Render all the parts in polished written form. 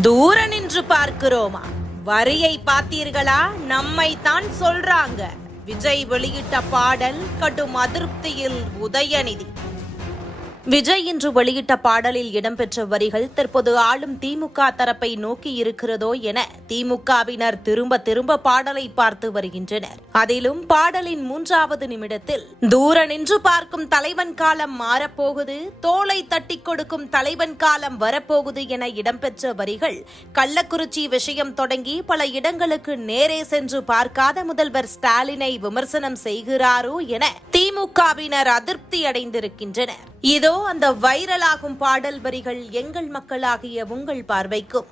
தூர நின்று பார்க்கிறோமா? வரியை பார்த்தீர்களா? நம்மை தான் சொல்றாங்க. விஜய் வெளியிட்ட பாடல் கடும் அதிருப்தியில் உதயநிதி. விஜய் இன்று வெளியிட்ட பாடலில் இடம்பெற்ற வரிகள் தற்போது ஆளும் திமுக தரப்பை நோக்கி இருக்கிறதோ என திமுகவினர் திரும்ப திரும்ப பாடலை பார்த்து வருகின்றனர். அதிலும் பாடலின் 3வது நிமிடத்தில் தூர நின்று பார்க்கும் தலைவன் காலம் மாறப்போகுது, தோளை தட்டி கொடுக்கும் தலைவன் காலம் வரப்போகுது என இடம்பெற்ற வரிகள் கள்ளக்குறிச்சி விஷயம் தொடங்கி பல இடங்களுக்கு நேரே சென்று பார்க்காத முதல்வர் ஸ்டாலினை விமர்சனம் செய்கிறாரோ என திமுகவினர் அதிருப்தி அடைந்திருக்கின்றனர். இதோ அந்த வைரலாகும் பாடல் வரிகள் எங்கள் மக்களாகிய உங்கள் பார்வைக்கும்.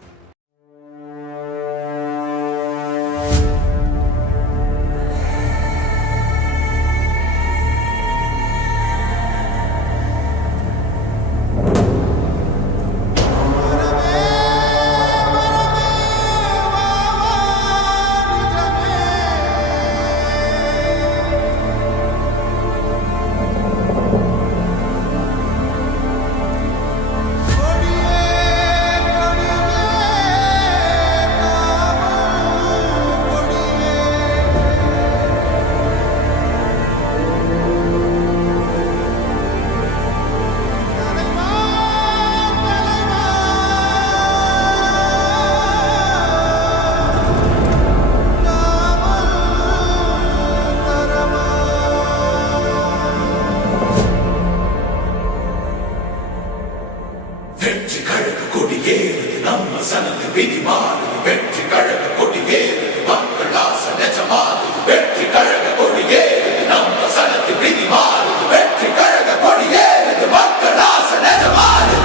வெற்றி கழக கொடியேறுது நம்ம சனத்து விதி மாறுது. வெற்றி கழக கொடியேறுது மக்கள் ஆசை நிஜமாறுது. வெற்றி கழக கொடியேறுது நம்ம சனத்து விதி மாறுது. வெற்றி கழக கொடியேறுது மக்கள் ஆசை நிஜமாறுது.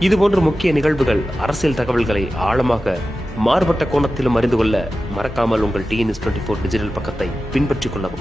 இதுபோன்ற முக்கிய நிகழ்வுகள், அரசியல் தகவல்களை ஆழமாக மாறுபட்ட கோணத்திலும் அறிந்து கொள்ள மறக்காமல் உங்கள் TNS24 டிஜிட்டல் பக்கத்தை பின்பற்றிக் கொள்ளவும்.